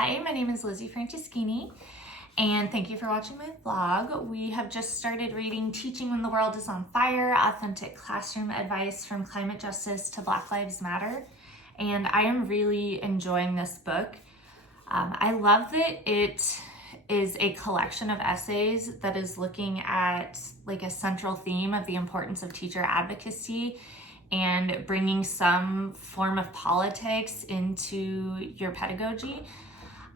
Hi, my name is Lizzie Franceschini, and thank you for watching my vlog. We have just started reading Teaching When the World is on Fire, Authentic Classroom Advice from Climate Justice to Black Lives Matter, and I am really enjoying this book. I love that it is a collection of essays that is looking at like a central theme of the importance of teacher advocacy and bringing some form of politics into your pedagogy.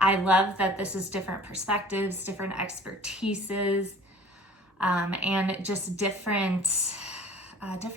I love that this is different perspectives, different expertises, and just different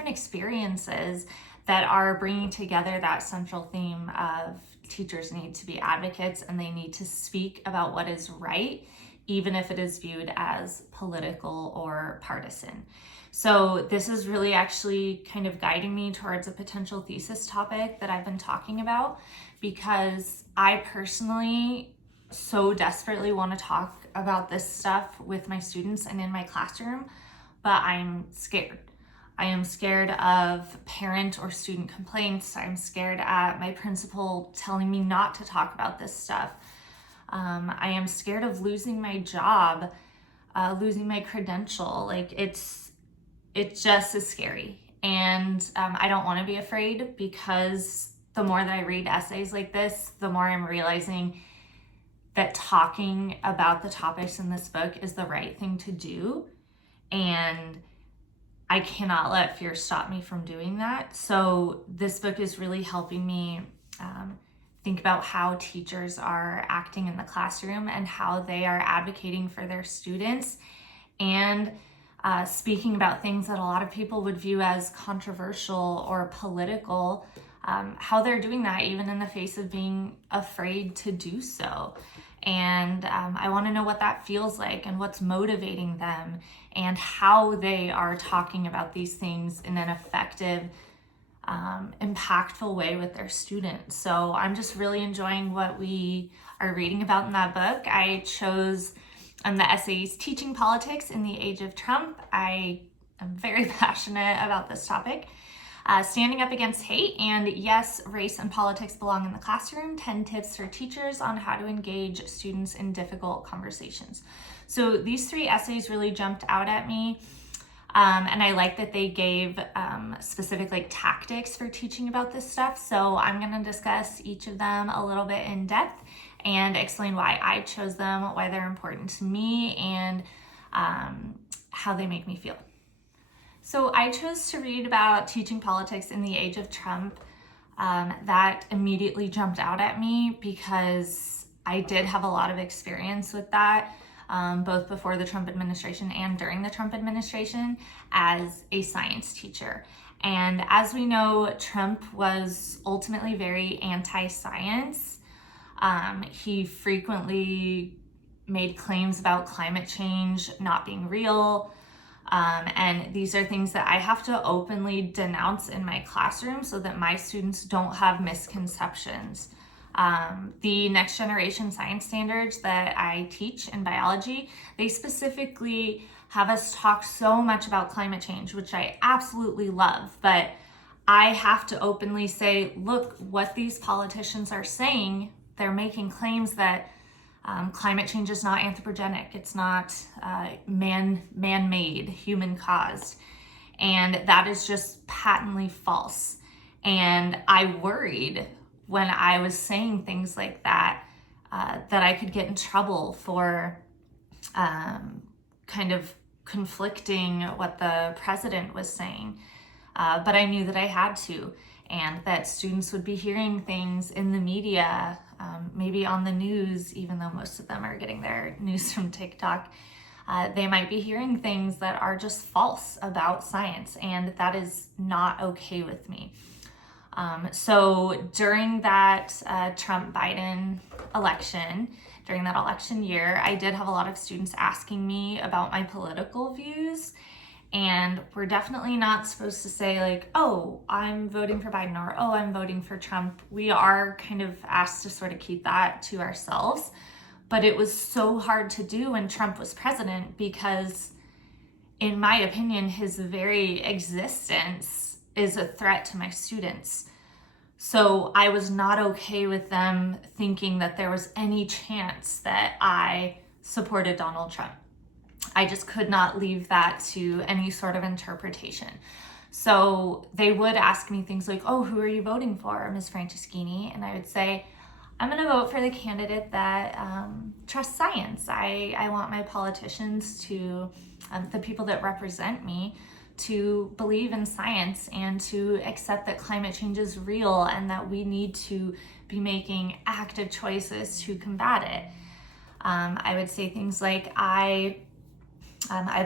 experiences that are bringing together that central theme of teachers need to be advocates and they need to speak about what is right, even if it is viewed as political or partisan. So this is really actually kind of guiding me towards a potential thesis topic that I've been talking about, because I personally so desperately want to talk about this stuff with my students and in my classroom, but I'm scared. I am scared of parent or student complaints. I'm scared at my principal telling me not to talk about this stuff. I am scared of losing my job, losing my credential. It just is scary. And I don't want to be afraid, because the more that I read essays like this, the more I'm realizing that talking about the topics in this book is the right thing to do. And I cannot let fear stop me from doing that. So this book is really helping me think about how teachers are acting in the classroom and how they are advocating for their students, and speaking about things that a lot of people would view as controversial or political, how they're doing that even in the face of being afraid to do so. And I want to know what that feels like and what's motivating them and how they are talking about these things in an effective, impactful way with their students. So I'm just really enjoying what we are reading about in that book. I chose the essays Teaching Politics in the Age of Trump. I am very passionate about this topic. Standing Up Against Hate, and Yes, Race and Politics Belong in the Classroom, 10 Tips for Teachers on How to Engage Students in Difficult Conversations. So these three essays really jumped out at me, and I like that they gave specific tactics for teaching about this stuff. So I'm going to discuss each of them a little bit in depth and explain why I chose them, why they're important to me, and how they make me feel. So I chose to read about Teaching Politics in the Age of Trump. That immediately jumped out at me because I did have a lot of experience with that, both before the Trump administration and during the Trump administration as a science teacher. And as we know, Trump was ultimately very anti-science. He frequently made claims about climate change not being real. And these are things that I have to openly denounce in my classroom so that my students don't have misconceptions. The next generation science standards that I teach in biology, they specifically have us talk so much about climate change, which I absolutely love, but I have to openly say, look, what these politicians are saying, they're making claims that climate change is not anthropogenic. It's not man-made, human-caused. And that is just patently false. And I worried when I was saying things like that, that I could get in trouble for kind of conflicting what the president was saying. But I knew that I had to, and that students would be hearing things in the media, maybe on the news, even though most of them are getting their news from TikTok. They might be hearing things that are just false about science, and that is not okay with me. So during that Trump-Biden election, during that election year, I did have a lot of students asking me about my political views. And we're definitely not supposed to say oh, I'm voting for Biden, or oh, I'm voting for Trump. We are kind of asked to sort of keep that to ourselves. But it was so hard to do when Trump was president, because in my opinion, his very existence is a threat to my students. So I was not okay with them thinking that there was any chance that I supported Donald Trump. I just could not leave that to any sort of interpretation. So they would ask me things like, oh, who are you voting for, Ms. Franceschini? And I would say, I'm going to vote for the candidate that trusts science. I want my politicians to, the people that represent me, to believe in science and to accept that climate change is real and that we need to be making active choices to combat it. I would say things like, I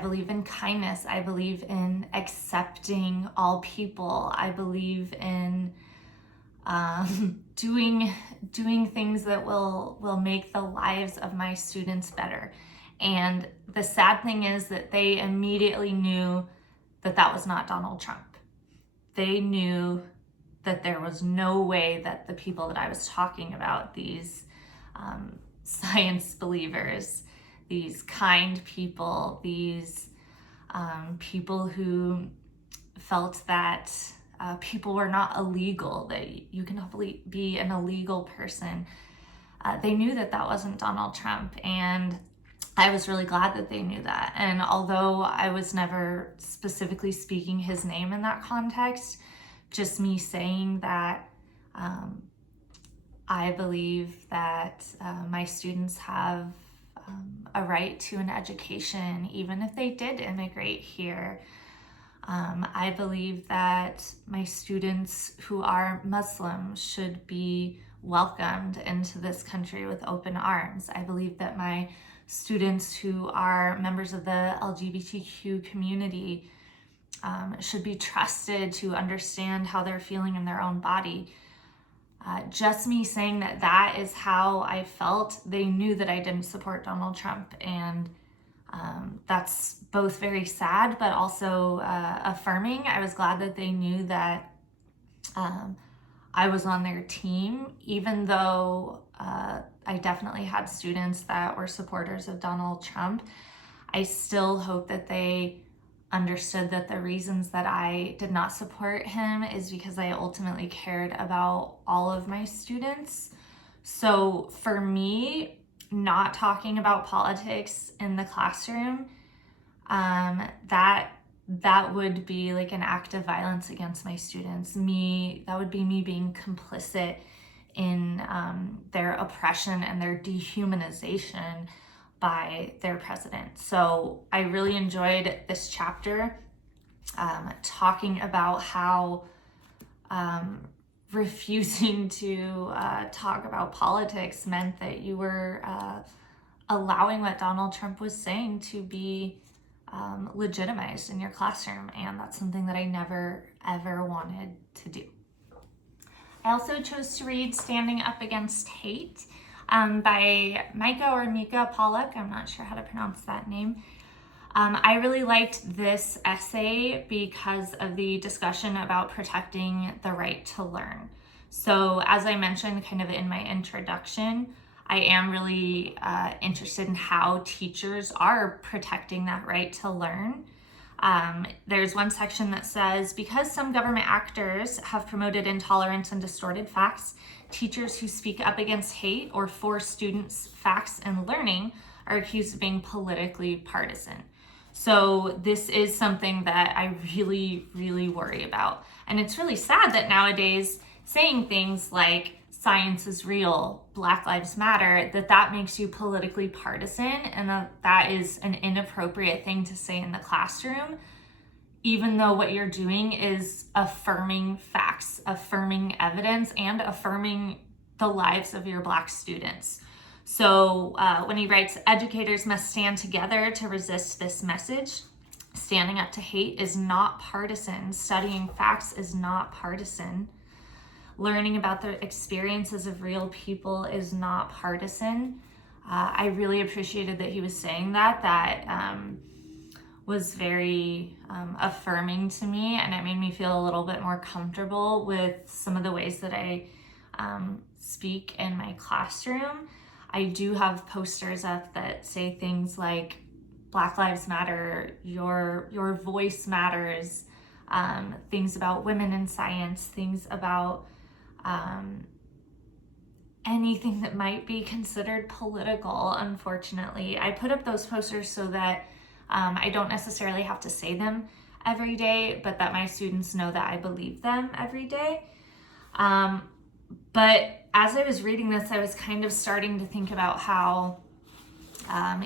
believe in kindness. I believe in accepting all people. I believe in doing things that will make the lives of my students better. And the sad thing is that they immediately knew that that was not Donald Trump. They knew that there was no way that the people that I was talking about, these science believers, these kind people, these people who felt that people were not illegal, that you can be an illegal person. They knew that that wasn't Donald Trump, and I was really glad that they knew that. And although I was never specifically speaking his name in that context, just me saying that I believe that my students have a right to an education, even if they did immigrate here. I believe that my students who are Muslim should be welcomed into this country with open arms. I believe that my students who are members of the LGBTQ community should be trusted to understand how they're feeling in their own body. Just me saying that that is how I felt, they knew that I didn't support Donald Trump. And that's both very sad, but also affirming. I was glad that they knew that I was on their team, even though I definitely had students that were supporters of Donald Trump. I still hope that they understood that the reasons that I did not support him is because I ultimately cared about all of my students. So for me, not talking about politics in the classroom, that would be like an act of violence against my students. That would be me being complicit in their oppression and their dehumanization by their president. So I really enjoyed this chapter, talking about how refusing to talk about politics meant that you were allowing what Donald Trump was saying to be legitimized in your classroom. And that's something that I never, ever wanted to do. I also chose to read Standing Up Against Hate by Micah Pollock. I'm not sure how to pronounce that name. I really liked this essay because of the discussion about protecting the right to learn. So as I mentioned kind of in my introduction, I am really interested in how teachers are protecting that right to learn. There's one section that says, because some government actors have promoted intolerance and distorted facts, teachers who speak up against hate or for students' facts and learning are accused of being politically partisan. So this is something that I really, really worry about. And it's really sad that nowadays saying things like science is real, Black Lives Matter, that makes you politically partisan, and that is an inappropriate thing to say in the classroom, even though what you're doing is affirming facts, affirming evidence, and affirming the lives of your Black students. So when he writes, educators must stand together to resist this message. Standing up to hate is not partisan. Studying facts is not partisan. Learning about the experiences of real people is not partisan. I really appreciated that he was saying that. That was very affirming to me, and it made me feel a little bit more comfortable with some of the ways that I speak in my classroom. I do have posters up that say things like Black Lives Matter, your voice matters, things about women in science, things about anything that might be considered political, unfortunately. I put up those posters so that I don't necessarily have to say them every day, but that my students know that I believe them every day. But as I was reading this, I was kind of starting to think about how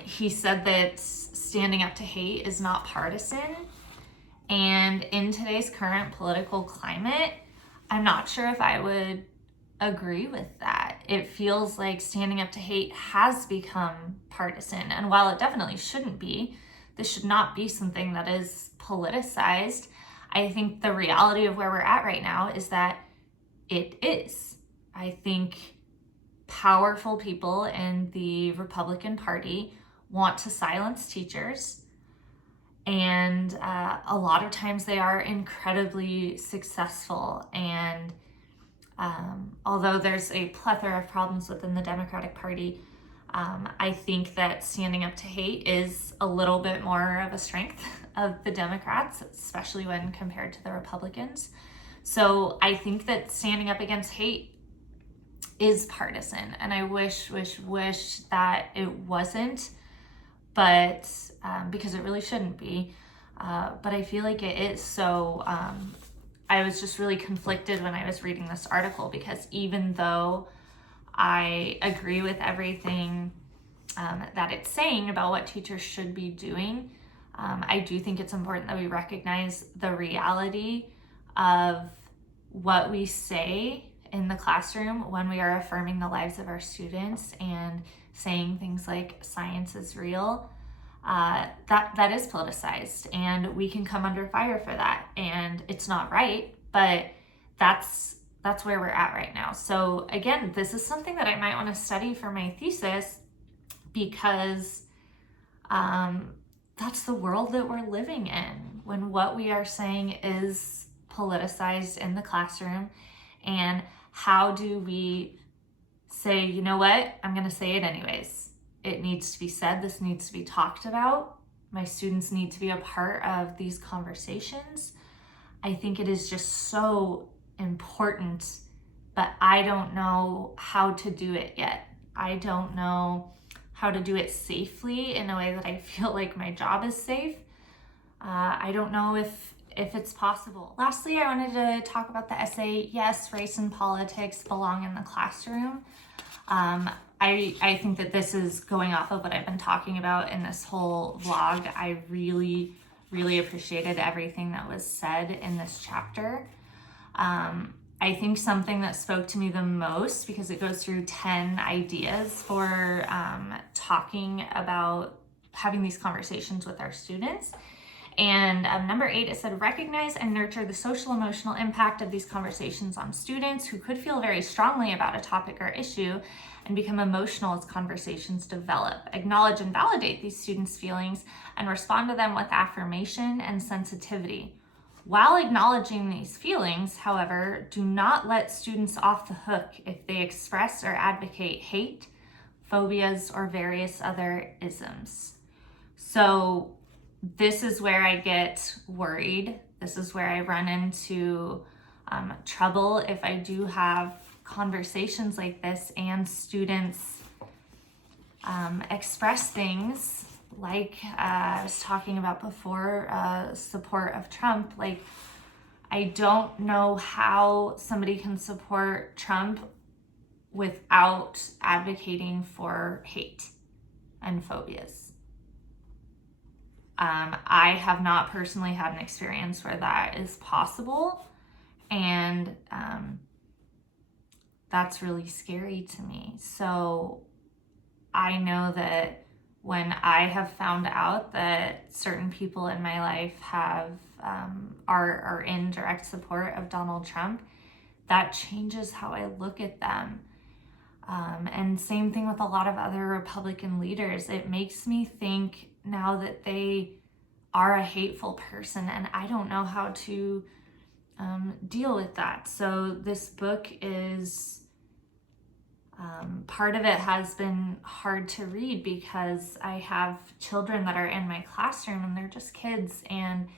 he said that standing up to hate is not partisan. And in today's current political climate, I'm not sure if I would agree with that. It feels like standing up to hate has become partisan. And while it definitely shouldn't be, this should not be something that is politicized. I think the reality of where we're at right now is that it is. I think powerful people in the Republican Party want to silence teachers. And a lot of times they are incredibly successful. And although there's a plethora of problems within the Democratic Party, I think that standing up to hate is a little bit more of a strength of the Democrats, especially when compared to the Republicans. So I think that standing up against hate is partisan, and I wish that it wasn't, but because it really shouldn't be. But I feel like it is. So I was just really conflicted when I was reading this article, because even though I agree with everything that it's saying about what teachers should be doing, I do think it's important that we recognize the reality of what we say in the classroom when we are affirming the lives of our students and saying things like science is real. That is politicized, and we can come under fire for that, and it's not right, but that's where we're at right now. So again, this is something that I might want to study for my thesis, because that's the world that we're living in when what we are saying is politicized in the classroom. And how do we say, you know what, I'm going to say it anyways. It needs to be said. This needs to be talked about. My students need to be a part of these conversations. I think it is just so important, but I don't know how to do it yet. I don't know how to do it safely in a way that I feel like my job is safe. I don't know if it's possible. Lastly, I wanted to talk about the essay, Yes, Race and Politics Belong in the Classroom. I think that this is going off of what I've been talking about in this whole vlog. I really, really appreciated everything that was said in this chapter. I think something that spoke to me the most, because it goes through 10 ideas for talking about having these conversations with our students. And number 8, it said, recognize and nurture the social emotional impact of these conversations on students who could feel very strongly about a topic or issue and become emotional as conversations develop. Acknowledge and validate these students' feelings and respond to them with affirmation and sensitivity. While acknowledging these feelings, however, do not let students off the hook if they express or advocate hate, phobias, or various other isms. So this is where I get worried. This is where I run into trouble if I do have conversations like this and students express things like I was talking about before, support of Trump. Like, I don't know how somebody can support Trump without advocating for hate and phobias. I have not personally had an experience where that is possible, and that's really scary to me. So I know that when I have found out that certain people in my life are in direct support of Donald Trump, that changes how I look at them. And same thing with a lot of other Republican leaders. It makes me think now that they are a hateful person, and I don't know how to deal with that. So this book is, part of it has been hard to read because I have children that are in my classroom and they're just kids, and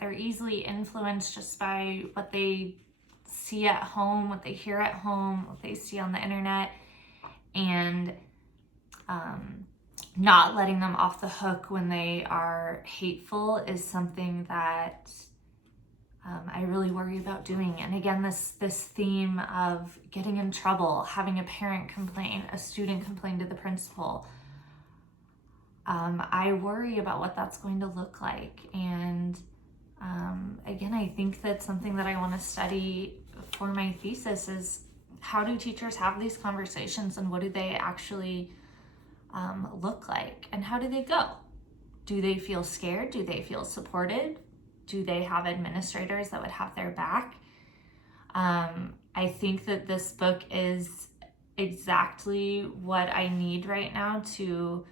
they're easily influenced just by what they see at home, what they hear at home, what they see on the internet, and not letting them off the hook when they are hateful is something that I really worry about doing. And again, this theme of getting in trouble, having a parent complain, a student complain to the principal, I worry about what that's going to look like. And again, I think that's something that I want to study for my thesis is how do teachers have these conversations and what do they actually look like and how do they go? Do they feel scared? Do they feel supported? Do they have administrators that would have their back? I think that this book is exactly what I need right now to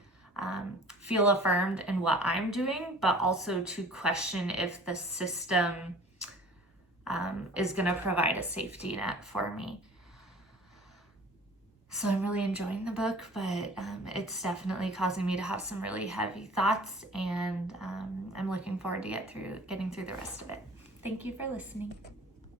feel affirmed in what I'm doing, but also to question if the system is going to provide a safety net for me. So I'm really enjoying the book, but it's definitely causing me to have some really heavy thoughts, and I'm looking forward to getting through the rest of it. Thank you for listening.